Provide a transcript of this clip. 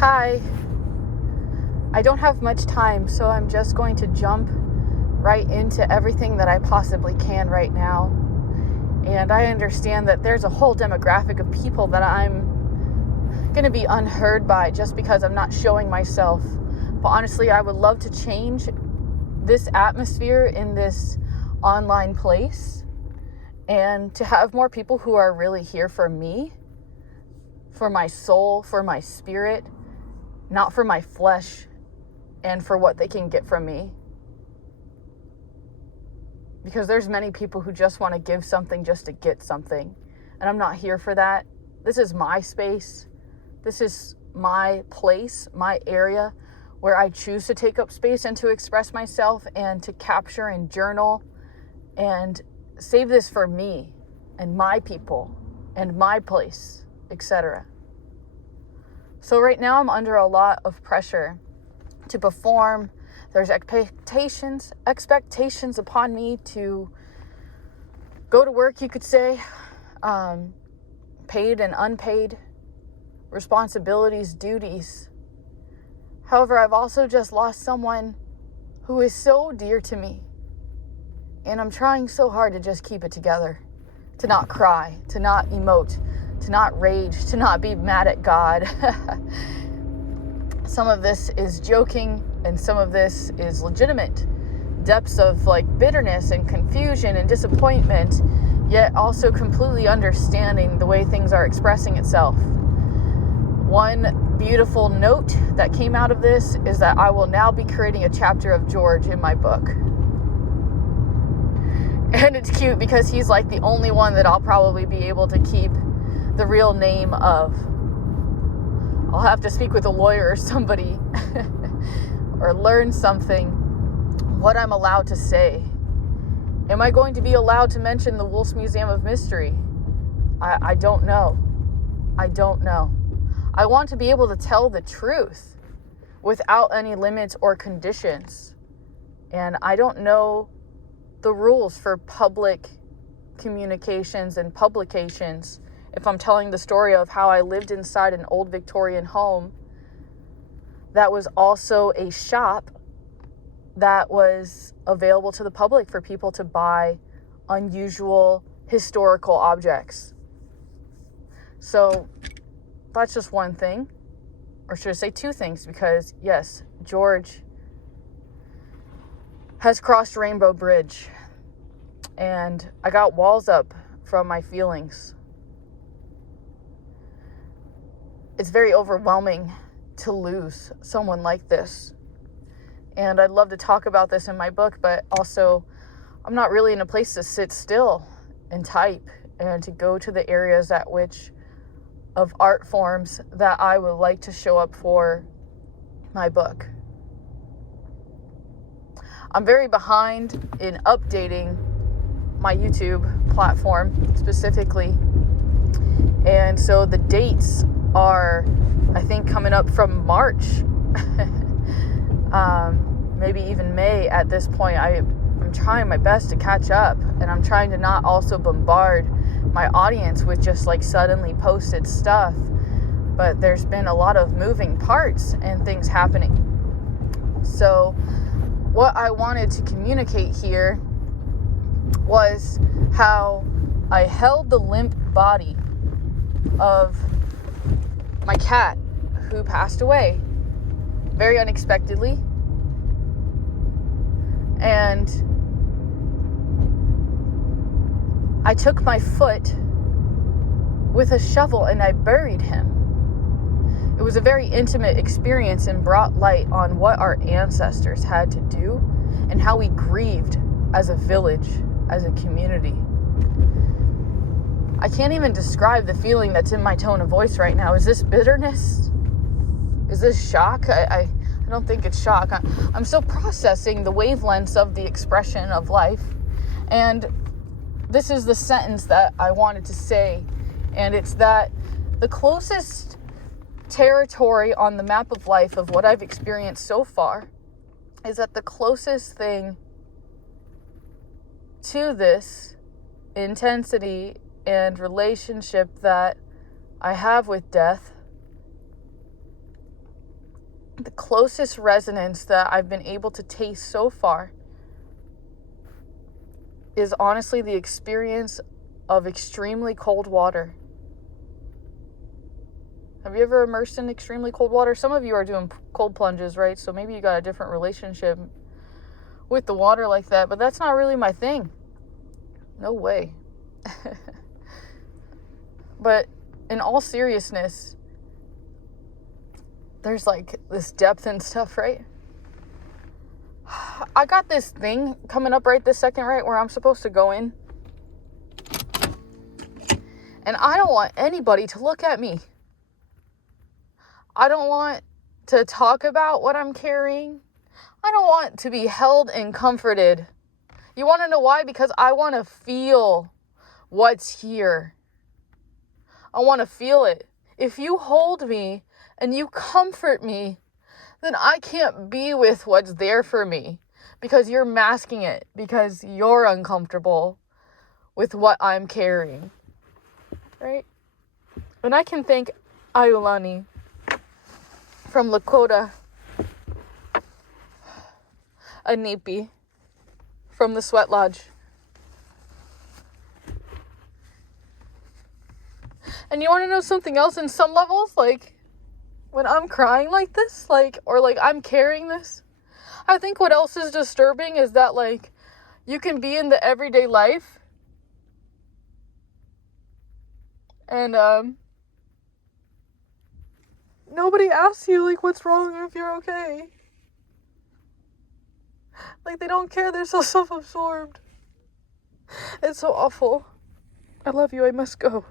Hi. I don't have much time, so I'm just going to jump right into everything that I possibly can right now. And I understand that there's a whole demographic of people that I'm going to be unheard by just because I'm not showing myself. But honestly, I would love to change this atmosphere in this online place and to have more people who are really here for me, for my soul, for my spirit, not for my flesh and for what they can get from me. Because there's many people who just want to give something just to get something. And I'm not here for that. This is my space. This is my place, my area where I choose to take up space and to express myself and to capture and journal and save this for me and my people and my place, etc. So right now I'm under a lot of pressure to perform. There's expectations upon me to go to work, you could say, paid and unpaid, responsibilities, duties. However, I've also just lost someone who is so dear to me. And I'm trying so hard to just keep it together, to not cry, to not emote, to not rage, to not be mad at God. Some of this is joking and some of this is legitimate depths of bitterness and confusion and disappointment, yet also completely understanding the way things are expressing itself. One beautiful note that came out of this is that I will now be creating a chapter of George in my book. And it's cute because he's the only one that I'll probably be able to keep the real name of. I'll have to speak with a lawyer or somebody or learn something, what I'm allowed to say. Am I going to be allowed to mention the Wolf's Museum of Mystery? I don't know. I don't know. I want to be able to tell the truth without any limits or conditions. And I don't know the rules for public communications and publications. If I'm telling the story of how I lived inside an old Victorian home that was also a shop that was available to the public for people to buy unusual historical objects. So that's just one thing, or should I say two things, because yes, George has crossed Rainbow Bridge and I got walls up from my feelings. It's very overwhelming to lose someone like this. And I'd love to talk about this in my book, but also I'm not really in a place to sit still and type and to go to the areas of art forms that I would like to show up for my book. I'm very behind in updating my YouTube platform specifically. And so the dates are, I think, coming up from March, maybe even May at this point. I'm trying my best to catch up, and I'm trying to not also bombard my audience with just suddenly posted stuff. But there's been a lot of moving parts and things happening. So what I wanted to communicate here was how I held the limp body of my cat who passed away very unexpectedly. And I took my foot with a shovel and I buried him. It was a very intimate experience and brought light on what our ancestors had to do and how we grieved as a village, as a community. I can't even describe the feeling that's in my tone of voice right now. Is this bitterness? Is this shock? I don't think it's shock. I'm still processing the wavelengths of the expression of life. And this is the sentence that I wanted to say. And it's that the closest territory on the map of life of what I've experienced so far is that the closest thing to this intensity and relationship that I have with death the closest resonance that I've been able to taste so far is honestly the experience of extremely cold water. Have you ever immersed in extremely cold water? Some of you are doing cold plunges, right? So maybe you got a different relationship with the water like that, but that's not really my thing. No way. But in all seriousness, there's like this depth and stuff, right? I got this thing coming up right this second, right, where I'm supposed to go in. And I don't want anybody to look at me. I don't want to talk about what I'm carrying. I don't want to be held and comforted. You want to know why? Because I want to feel what's here. I want to feel it. If you hold me and you comfort me, then I can't be with what's there for me because you're masking it, because you're uncomfortable with what I'm carrying, right? And I can thank Ayulani from Lakota, Anipi from the Sweat Lodge. And you want to know something else? In some levels, like, when I'm crying like this, or I'm carrying this, I think what else is disturbing is that, you can be in the everyday life and, nobody asks you, what's wrong or if you're okay. They don't care. They're so self-absorbed. It's so awful. I love you. I must go.